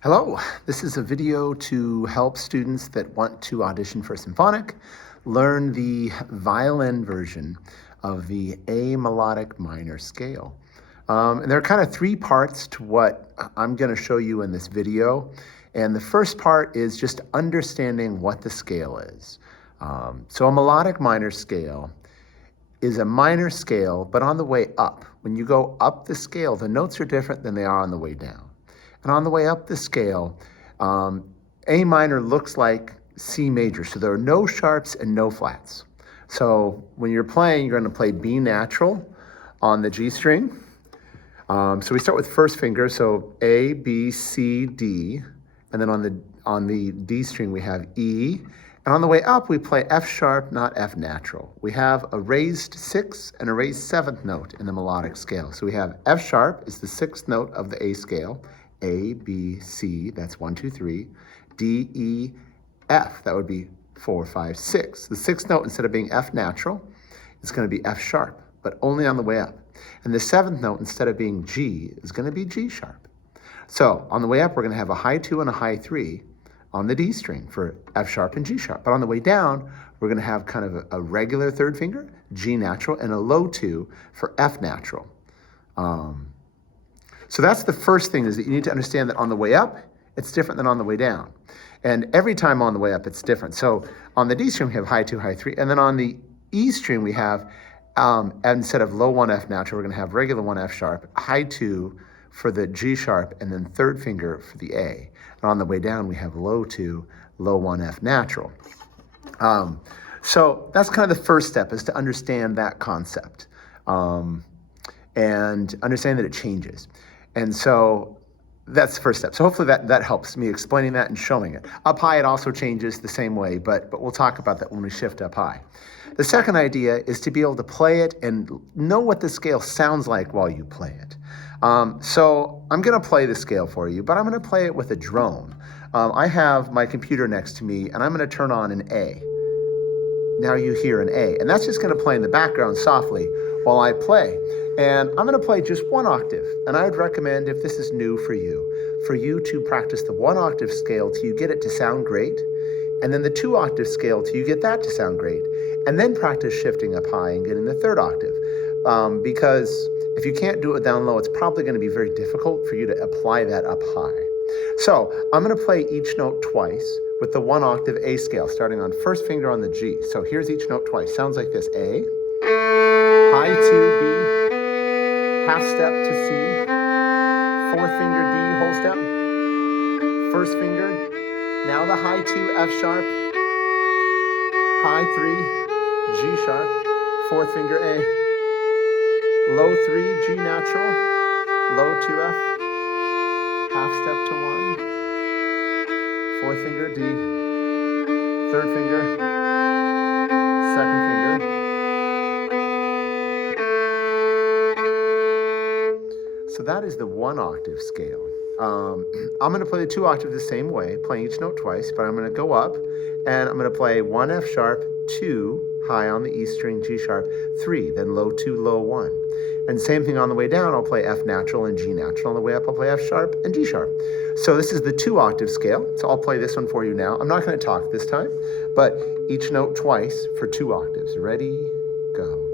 Hello, this is a video to help students that want to audition for symphonic learn the violin version of the A melodic minor scale. And there are kind of three parts to what I'm going to show you in this video. And the first part is just understanding what the scale is. So a melodic minor scale is a minor scale, but on the way up. When you go up the scale, the notes are different than they are on the way down. And on the way up the scale, A minor looks like C major. So there are no sharps and no flats. So when you're playing, you're going to play B natural on the G string. So we start with first finger, so A, B, C, D. And then on the D string, we have E. And on the way up, we play F sharp, not F natural. We have a raised sixth and a raised seventh note in the melodic scale. So we have F sharp is the sixth note of the A scale. A, B, C, that's 1, 2, 3. D, E, F, that would be 4, 5, 6. The sixth note, instead of being F natural, is going to be F sharp, but only on the way up. And the seventh note, instead of being G, is going to be G sharp. So on the way up, we're going to have a high 2 and a high 3 on the D string for F sharp and G sharp. But on the way down, we're going to have kind of a regular third finger, G natural, and a low 2 for F natural. So that's the first thing, is that you need to understand that on the way up, it's different than on the way down. And every time on the way up, it's different. So on the D string, we have high 2, high 3. And then on the E string, we have, instead of low 1 F natural, we're going to have regular 1 F sharp, high 2 for the G sharp, and then third finger for the A. And on the way down, we have low 2, low 1 F natural. So that's kind of the first step, is to understand that concept and understand that it changes. And so that's the first step. So hopefully that helps me explaining that and showing it. Up high, it also changes the same way, but we'll talk about that when we shift up high. The second idea is to be able to play it and know what the scale sounds like while you play it. So I'm going to play the scale for you, but I'm going to play it with a drone. I have my computer next to me, and I'm going to turn on an A. Now you hear an A, and that's just going to play in the background softly while I play. And I'm going to play just one octave, and I would recommend, if this is new for you to practice the 1 octave scale till you get it to sound great, and then the 2 octave scale till you get that to sound great, and then practice shifting up high and getting the 3rd octave. Because if you can't do it down low, it's probably going to be very difficult for you to apply that up high. So I'm going to play each note twice with the 1 octave A scale, starting on first finger on the G. So here's each note twice. Sounds like this: A, high 2, B, half step to C, fourth finger D, whole step, first finger, now the high 2 F sharp, high 3 G sharp, fourth finger A, low 3 G natural, low 2 F, half step to 1, fourth finger D, third finger, second finger. So that is the 1 octave scale. I'm going to play the 2 octave the same way, playing each note twice, but I'm going to go up, and I'm going to play 1 F sharp, 2 high on the E string, G sharp, 3, then low 2, low 1. And same thing on the way down, I'll play F natural and G natural. On the way up, I'll play F sharp and G sharp. So this is the 2 octave scale. So I'll play this one for you now. I'm not going to talk this time, but each note twice for 2 octaves. Ready, go.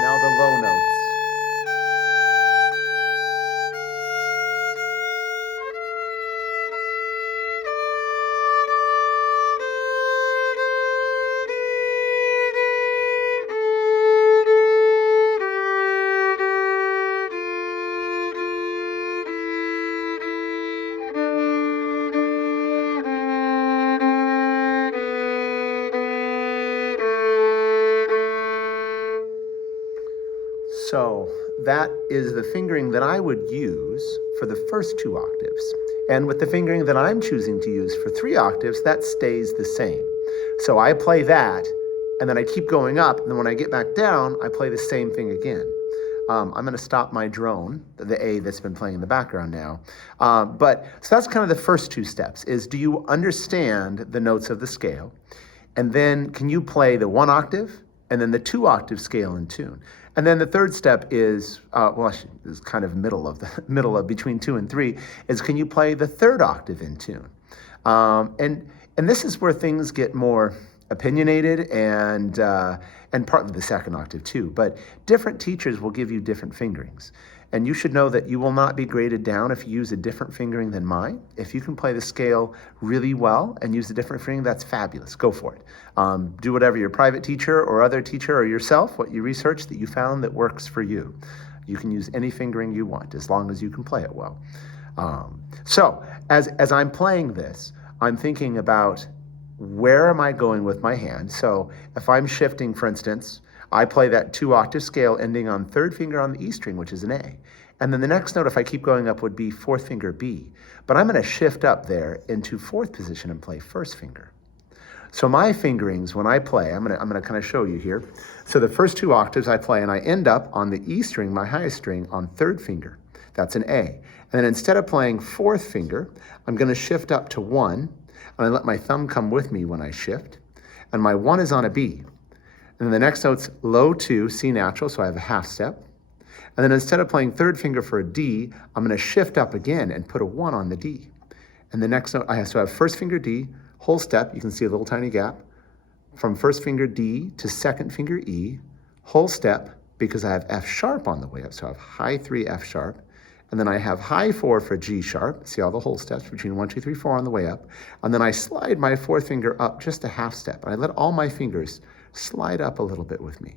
Now the low notes. So that is the fingering that I would use for the first 2 octaves. And with the fingering that I'm choosing to use for 3 octaves, that stays the same. So I play that, and then I keep going up, and then when I get back down, I play the same thing again. I'm going to stop my drone, the A that's been playing in the background now. So that's kind of the first 2 steps, is do you understand the notes of the scale? And then can you play the 1 octave and then the 2 octave scale in tune? And then the third step is, is kind of middle of between 2 and 3, is can you play the 3rd octave in tune? And this is where things get more opinionated and partly the 2nd octave too. But different teachers will give you different fingerings. And you should know that you will not be graded down if you use a different fingering than mine. If you can play the scale really well and use a different fingering, that's fabulous. Go for it. Do whatever your private teacher or other teacher or yourself, what you researched that you found that works for you. You can use any fingering you want as long as you can play it well. So as I'm playing this, I'm thinking about where am I going with my hand? So if I'm shifting, for instance, I play that 2 octave scale ending on 3rd finger on the E string, which is an A. And then the next note, if I keep going up, would be 4th finger B. But I'm going to shift up there into 4th position and play 1st finger. So my fingerings, when I play, I'm going to kind of show you here. So the first 2 octaves I play, and I end up on the E string, my highest string, on 3rd finger. That's an A. And then instead of playing 4th finger, I'm going to shift up to 1, and I let my thumb come with me when I shift. And my 1 is on a B. And then the next note's low 2, C natural, so I have a half step. And then instead of playing 3rd finger for a D, I'm going to shift up again and put a 1 on the D. And the next note, I have 1st finger D, whole step, you can see a little tiny gap, from 1st finger D to 2nd finger E, whole step, because I have F sharp on the way up, so I have high 3, F sharp. And then I have high 4 for G sharp, see all the whole steps between 1, 2, 3, 4 on the way up. And then I slide my 4th finger up just a half step, and I let all my fingers slide up a little bit with me.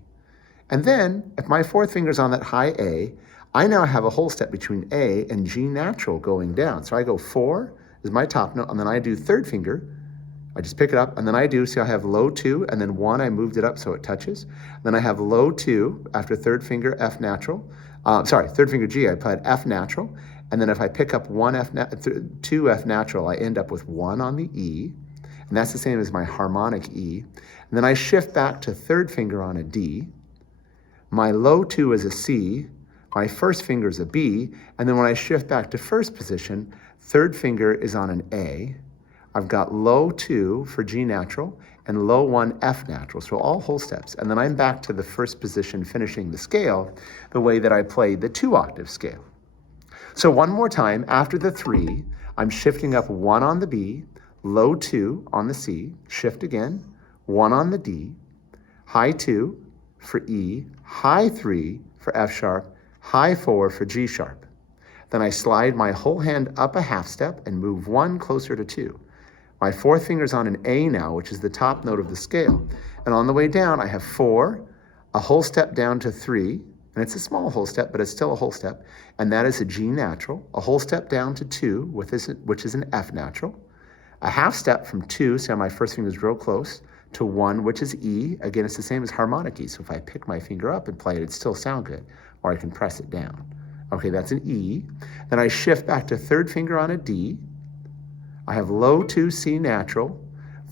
And then, if my 4th finger's on that high A, I now have a whole step between A and G natural going down. So I go 4 is my top note, and then I do 3rd finger. I just pick it up, and then I do, see I have low 2, and then 1, I moved it up so it touches. Then I have low 2 after 3rd finger, F natural. 3rd finger G, I played F natural. And then if I pick up 2 F natural, I end up with 1 on the E. And that's the same as my harmonic E. And then I shift back to 3rd finger on a D. My low 2 is a C. My 1st finger is a B. And then when I shift back to 1st position, 3rd finger is on an A. I've got low 2 for G natural and low 1 F natural, so all whole steps. And then I'm back to the 1st position finishing the scale the way that I played the 2 octave scale. So one more time, after the 3, I'm shifting up 1 on the B, low 2 on the C, shift again, 1 on the D, high 2 for E, high 3 for F sharp, high 4 for G sharp. Then I slide my whole hand up a half step and move 1 closer to 2. My 4th finger's on an A now, which is the top note of the scale. And on the way down, I have 4, a whole step down to 3, and it's a small whole step, but it's still a whole step, and that is a G natural, a whole step down to 2, which is an F natural, a half step from 2, so my 1st finger is real close, to 1, which is E. Again, it's the same as harmonic E, so if I pick my finger up and play it, it'd still sound good, or I can press it down. Okay, that's an E. Then I shift back to 3rd finger on a D. I have low 2 C natural,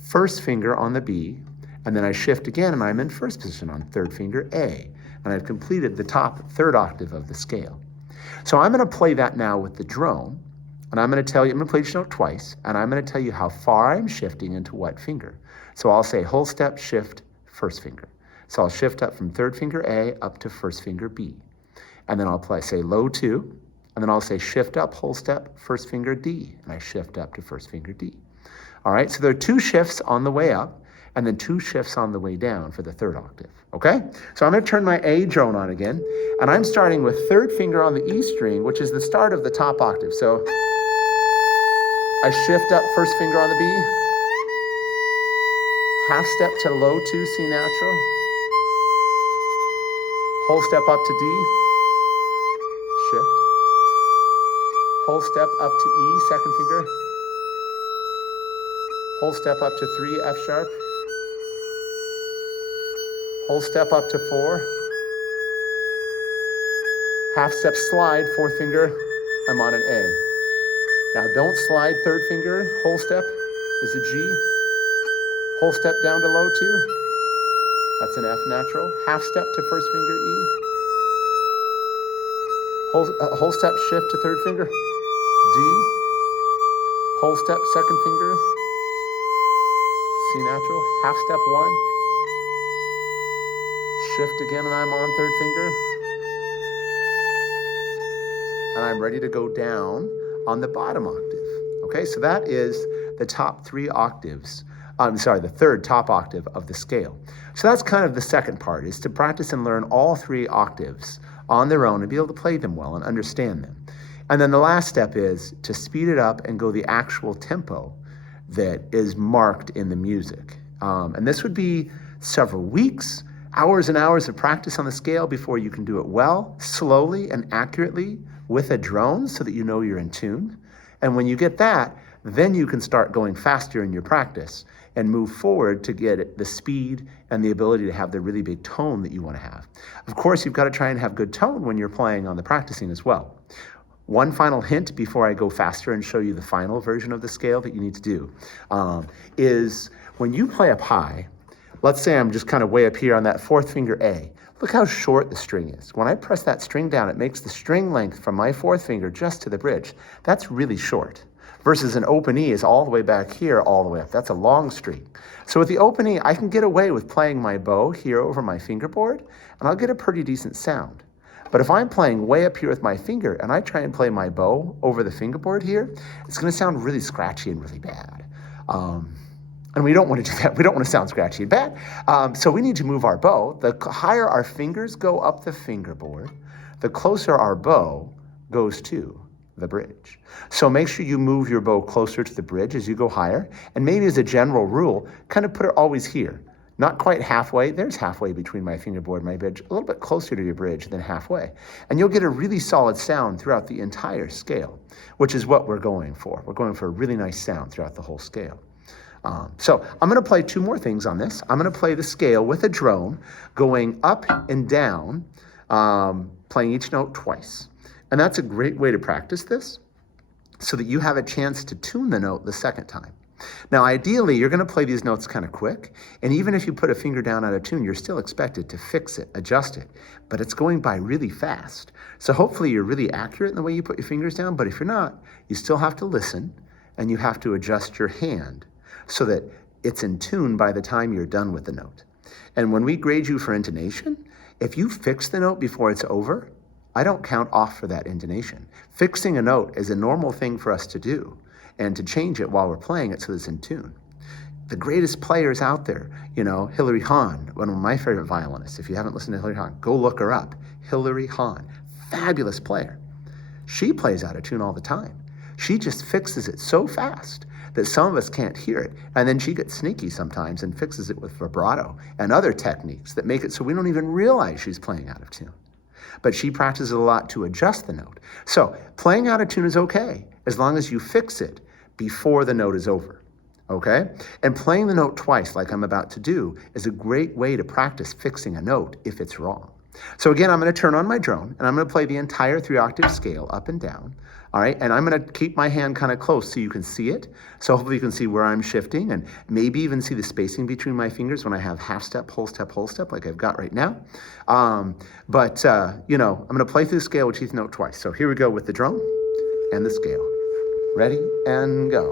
1st finger on the B, and then I shift again and I'm in 1st position on 3rd finger A. And I've completed the top 3rd octave of the scale. So I'm going to play that now with the drone, and I'm going to tell you, I'm going to play each note twice, and I'm going to tell you how far I'm shifting into what finger. So I'll say whole step, shift, 1st finger. So I'll shift up from 3rd finger A up to 1st finger B. And then I'll say low 2, and then I'll say shift up, whole step, 1st finger D, and I shift up to 1st finger D. All right, so there are 2 shifts on the way up, and then 2 shifts on the way down for the 3rd octave, okay? So I'm gonna turn my A drone on again, and I'm starting with 3rd finger on the E string, which is the start of the top octave. So I shift up 1st finger on the B, half step to low 2 C natural, whole step up to D, shift, whole step up to E, 2nd finger, whole step up to 3, F sharp, whole step up to 4, Half step slide, fourth finger, I'm on an A. Now don't slide third finger, whole step is a G. Whole step down to low 2, that's an F natural. Half step to first finger, E. Whole step shift to third finger, D. Whole step second finger, C natural. Half step 1. Shift again and I'm on third finger. And I'm ready to go down on the bottom octave. Okay, so that is the top 3 octaves. The third top octave of the scale. So that's kind of the second part, is to practice and learn all 3 octaves on their own and be able to play them well and understand them. And then the last step is to speed it up and go the actual tempo that is marked in the music. And this would be several weeks, hours and hours of practice on the scale before you can do it well, slowly and accurately with a drone so that you know you're in tune. And when you get that, then you can start going faster in your practice and move forward to get the speed and the ability to have the really big tone that you want to have. Of course, you've got to try and have good tone when you're playing on the practicing as well. One final hint before I go faster and show you the final version of the scale that you need to do is when you play up high, let's say I'm just kind of way up here on that fourth finger A. Look how short the string is. When I press that string down, it makes the string length from my fourth finger just to the bridge. That's really short. Versus an open E is all the way back here, all the way up. That's a long string. So with the open E, I can get away with playing my bow here over my fingerboard, and I'll get a pretty decent sound. But if I'm playing way up here with my finger and I try and play my bow over the fingerboard here, it's going to sound really scratchy and really bad. And we don't want to do that. We don't want to sound scratchy and bad. So we need to move our bow. The higher our fingers go up the fingerboard, the closer our bow goes to the bridge. So make sure you move your bow closer to the bridge as you go higher. And maybe as a general rule, kind of put it always here. Not quite halfway. There's halfway between my fingerboard and my bridge. A little bit closer to your bridge than halfway. And you'll get a really solid sound throughout the entire scale, which is what we're going for. We're going for a really nice sound throughout the whole scale. So I'm going to play 2 more things on this. I'm going to play the scale with a drone, going up and down, playing each note twice. And that's a great way to practice this so that you have a chance to tune the note the second time. Now, ideally, you're going to play these notes kind of quick. And even if you put a finger down out of tune, you're still expected to fix it, adjust it. But it's going by really fast. So hopefully you're really accurate in the way you put your fingers down. But if you're not, you still have to listen and you have to adjust your hand so that it's in tune by the time you're done with the note. And when we grade you for intonation, if you fix the note before it's over, I don't count off for that intonation. Fixing a note is a normal thing for us to do and to change it while we're playing it so it's in tune. The greatest players out there, Hilary Hahn, one of my favorite violinists. If you haven't listened to Hilary Hahn, go look her up. Hilary Hahn, fabulous player. She plays out of tune all the time. She just fixes it so fast that some of us can't hear it. And then she gets sneaky sometimes and fixes it with vibrato and other techniques that make it so we don't even realize she's playing out of tune. But she practices a lot to adjust the note. So playing out of tune is okay, as long as you fix it before the note is over, okay? And playing the note twice, like I'm about to do, is a great way to practice fixing a note if it's wrong. So again, I'm going to turn on my drone, and I'm going to play the entire 3-octave scale up and down, all right? And I'm going to keep my hand kind of close so you can see it. So hopefully you can see where I'm shifting and maybe even see the spacing between my fingers when I have half step, whole step, like I've got right now. I'm going to play through the scale with each note twice. So here we go with the drone and the scale. Ready and go.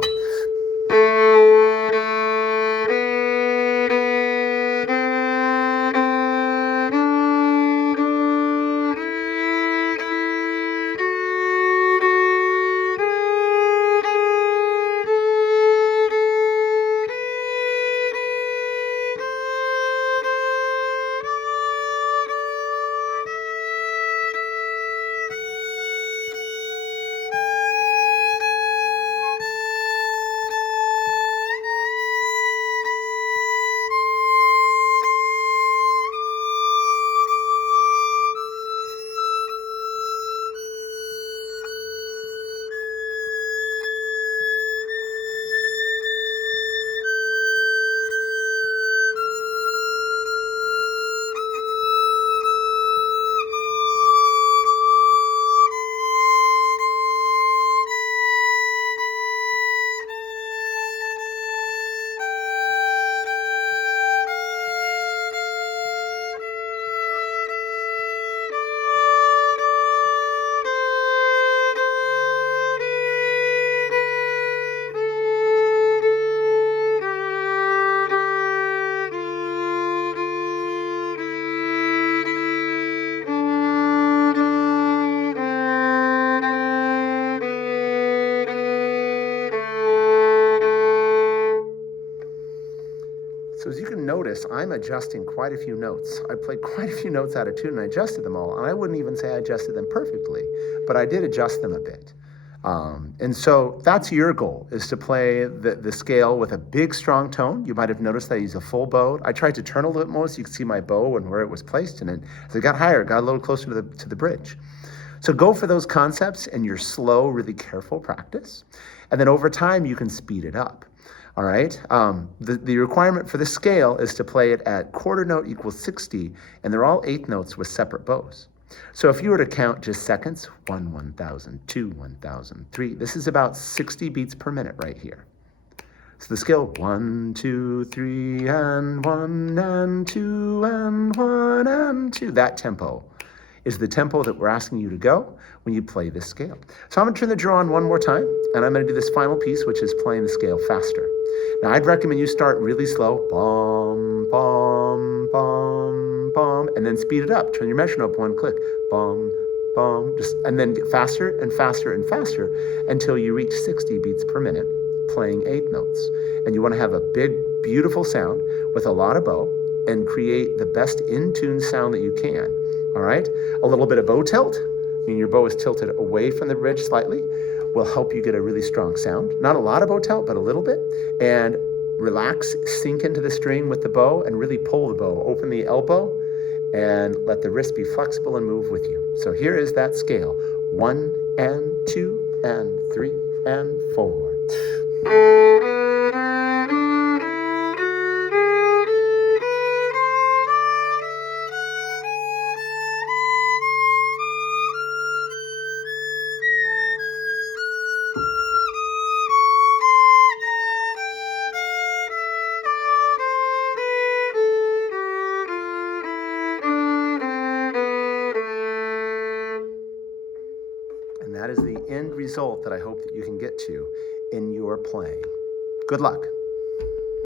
So as you can notice, I'm adjusting quite a few notes. I played quite a few notes out of tune and I adjusted them all. And I wouldn't even say I adjusted them perfectly, but I did adjust them a bit. And so that's your goal, is to play the scale with a big, strong tone. You might have noticed that I use a full bow. I tried to turn a little bit more so you can see my bow and where it was placed in it. As it got higher, it got a little closer to the bridge. So go for those concepts in your slow, really careful practice. And then over time, you can speed it up. All right. The requirement for the scale is to play it at quarter note equals 60, and they're all eighth notes with separate bows. So if you were to count just seconds, 1, 1,000, 2, 1,000, 3, this is about 60 beats per minute right here. So the scale 1, 2, 3, and 1, and 2, and 1, and 2, that tempo is the tempo that we're asking you to go when you play this scale. So I'm going to turn the draw on one more time, and I'm going to do this final piece, which is playing the scale faster. Now, I'd recommend you start really slow, bum, bum, bum, bum, and then speed it up. Turn your metronome up one click, bum, bum, and then get faster and faster and faster until you reach 60 beats per minute playing eighth notes. And you want to have a big, beautiful sound with a lot of bow and create the best in-tune sound that you can. All right, a little bit of bow tilt, meaning your bow is tilted away from the bridge slightly, will help you get a really strong sound. Not a lot of bow tilt, but a little bit. And relax, sink into the string with the bow and really pull the bow. Open the elbow and let the wrist be flexible and move with you. So here is that scale. 1 and 2 and 3 and 4. And that is the end result that I hope that you can get to in your playing. Good luck.